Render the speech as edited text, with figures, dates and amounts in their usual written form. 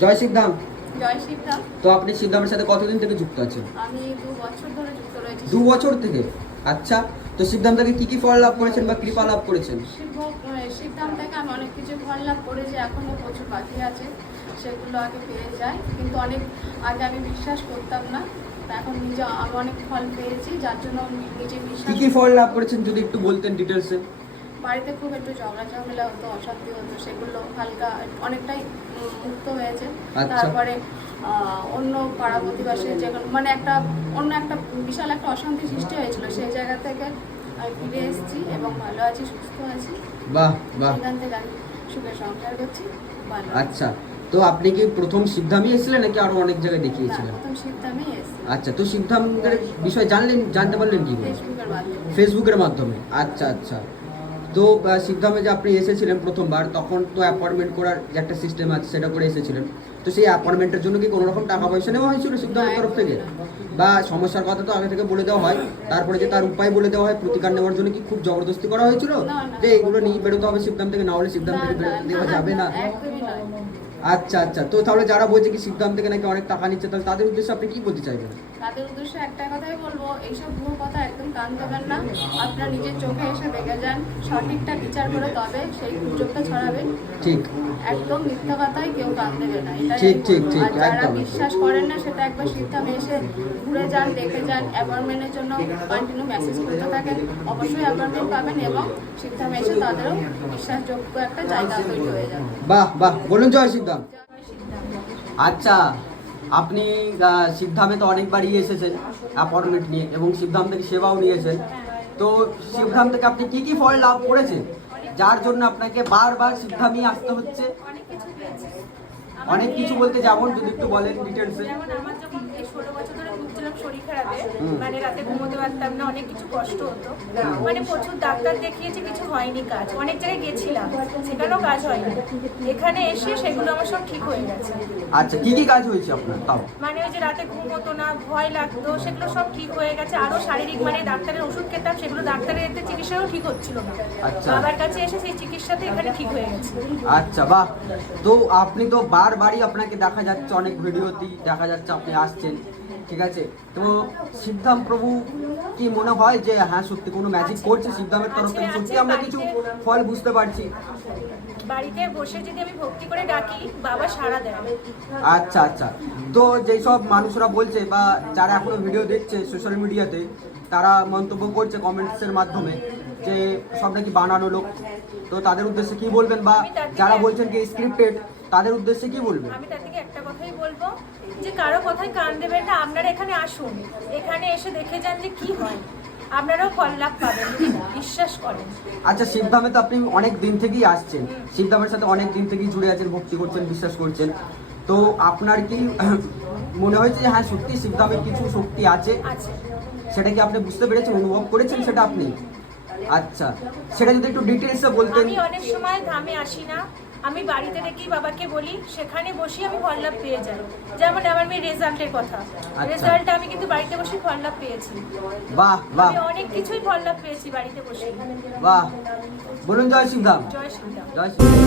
জয় শিবধাম। জয় শিবধাম। তো আপনি শিবধামের সাথে কতদিন থেকে যুক্ত আছেন? আমি 2 বছর ধরে যুক্ত রয়েছি। 2 বছর থেকে? আচ্ছা, তো শিবধাম থেকে কি কি ফল লাভ করেছেন বা কৃপা লাভ করেছেন? শিবধাম থেকে আমি অনেক কিছু ফল লাভ করেছি, এখনো প্রচুর বাকি আছে, সেগুলো আগে পেয়ে যাই। কিন্তু অনেক আগে আমি বিশ্বাস করতাম না, এখন নিজে আমি অনেক ফল পেয়েছি, যার জন্য নিজে বিশ্বাস। কি কি ফল লাভ করেছেন যদি একটু বলতেন ডিটেলসে? বাড়িতে খুব একটু ঝগড়া হতো, অশান্তি হতো, সেগুলো হালকা অনেকটাই মুক্ত হয়েছে। তারপরে অন্য পাড়া প্রতিবেশী যেগুলো মানে অন্য একটা বিশাল একটা অশান্তি সৃষ্টি হয়েছিল, সেই জায়গা থেকে আমি ফিরে এসেছি এবং ভালো আছি, সুস্থ আছি। বাহ বাহ। এখান থেকে আমি সুখে সংসার করছি। আচ্ছা, তো আপনি কি প্রথম শিবধামই এসেছিলেন নাকি আরো অনেক জায়গায় দেখিয়েছিলেন? প্রথম শিবধামই এসেছি। আচ্ছা, তো শিবধামের বিষয়ে জানতে পারলেন কি? ফেসবুকের মাধ্যমে। আচ্ছা আচ্ছা, তো শিবধামে যে আপনি এসেছিলেন প্রথমবার, তখন তো অ্যাপয়েন্টমেন্ট করার যে একটা সিস্টেম আছে সেটা করে এসেছিলেন। তো সেই অ্যাপয়েন্টমেন্টের জন্য কি কোনো রকম টাকা পয়সা নেওয়া হয়েছিল শিবধামের তরফ থেকে? বা সমস্যার কথা তো আগে থেকে বলে দেওয়া হয়, তারপরে যে তার উপায় বলে দেওয়া হয় প্রতিকার নেওয়ার জন্য, কি খুব জবরদস্তি করা হয়েছিল যে এগুলো নিয়ে বেরোতে হবে শিবধাম থেকে, না হলে শিবধাম থেকে বেরোতে দেওয়া যাবে না? আচ্ছা আচ্ছা, তো তাহলে যারা বলছে কি শিবধাম থেকে নাকি অনেক টাকা নিচ্ছে, তাহলে তাদের উদ্দেশ্যে আপনি কি বলতে চাইবেন? তাদের উদ্দেশ্যে একটা কথাই বলবো, এইসব ভুয়ো কথা একদম কান দেবেন না। আপনারা নিজের চোখে এসে দেখে যান, সঠিকটা বিচার করে তবে সেই গুজবটা ছড়াবেন। ঠিক, একদম মিথ্যা কথায় কেউ কান দেবে না। ঠিক ঠিক ঠিক, আর যারা একদম বিশ্বাস করেন না, সেটা একবার শিবধামে এসে ঘুরে যান, দেখে যান, অ্যাপয়েন্টমেন্টের জন্য কন্টিনিউ মেসেজ করতে থাকেন, অবশ্যই অ্যাপয়েন্টমেন্ট পাবেন এবং শিবধামে এসে তাদেরও বিশ্বাসযোগ্য একটা জায়গা তৈরি হয়ে যাবে। বাহ বাহ, বলুন জয় শিবধাম। আচ্ছা, আপনি শিবধামে তো অনেকবারই এসেছেন অ্যাপয়েন্টমেন্ট নিয়ে এবং শিবধাম থেকে সেবাও নিয়েছেন। তো শিবধাম থেকে আপনি কি কি ফল লাভ করেছেন যার জন্য আপনাকে বারবার শিবধামই আসতে হচ্ছে? অনেক কিছু বলতে যেমন যদি একটু বলেন ডিটেলসে। যেমন আমার যখন 16 বছর ধরে ভুগছিলাম শরীর খারাপে, মানে রাতে ঘুমোতে পারতাম না, অনেক কিছু কষ্ট হতো, মানে প্রচুর ডাক্তার দেখিয়েছে, কিছু হয়নি কাজ, অনেক জায়গায় গেছিলাম সেখানেও কাজ হয়নি। এখানে এসে সেগুলো আমার সব ঠিক হয়ে গেছে। আচ্ছা, কি কি কাজ হয়েছে আপনার তাও? মানে ওই যে রাতে ঘুমোতো না, ভয় লাগতো, সেগুলো সব ঠিক হয়ে গেছে। আরো শারীরিক মানে ডাক্তারের ওষুধ খেতাম, সেগুলো ডাক্তারের এতে চিকিৎসাও ঠিক হচ্ছিল না। আচ্ছা, বাবার কাছে এসে সেই চিকিৎসাতে এখানে ঠিক হয়ে গেছে। আচ্ছা বাহ। তো আপনি তো বারবারই আপনাকে দেখা যাচ্ছে, অনেক ভিডিওতেই দেখা যাচ্ছে আপনি আসছেন, ঠিক আছে। তো শিবধাম প্রভু কি মনে হয় যে হ্যাঁ সত্যি কোনো ম্যাজিক করছে শিবধামের তরফ থেকে? সত্যি আমরা কিছু ফল বুঝতে পারছি। বাড়িতে বসে যদি আমি ভক্তি করে ডাকি, বাবা সাড়া দেয়। আচ্ছা আচ্ছা, তো যেই সব মানুষরা বলছে বা যারা এখনো ভিডিও দেখছে সোশ্যাল মিডিয়াতে, তারা মন্তব্য করছে কমেন্টসের মাধ্যমে যে সব নাকি বানানো লোক, তো তাদের উদ্দেশ্যে কি বলবেন? বা যারা বলছেন কি স্ক্রিপ্টেড, তাদের উদ্দেশ্যে কি বলবেন? আমি তার থেকে একটা কথাই বলবো, যে কারো কথায় কান দেবেন না, আপনারা এখানে আসুন, এখানে এসে দেখে যান যে কি হয়, আপনারাও ফল লাভ পাবেন যদি বিশ্বাস করেন। আচ্ছা, শিবধামে তো আপনি অনেক দিন থেকেই আসছেন, শিবধামের সাথে অনেক দিন থেকেই জুড়ে আছেন, ভক্তি করছেন, বিশ্বাস করছেন, তো আপনার কি মনে হয়েছে যে হ্যাঁ সত্যি শিবধামের কিছু শক্তি আছে? সেটা কি আপনি বুঝতে পেরেছেন, অনুভব করেছেন সেটা আপনি? আচ্ছা, সেটা যদি একটু ডিটেলসে বলতেন। আমি অনেক সময় ধামে আসি না, আমি বাড়িতে রেখেই বাবাকে বলি, সেখানে বসে আমি ফল লাভ পেয়ে যাই। যেমন আমার মেয়ের রেজাল্টের কথা, রেজাল্টটা আমি কিন্তু বাড়িতে বসে ফল লাভ পেয়েছি। বাহ বাহ, আমি অনেক কিছুই ফল লাভ পেয়েছি বাড়িতে বসে। বাহ, বলুন জয় শিবধাম। জয় শিবধাম। জয় শিবধাম।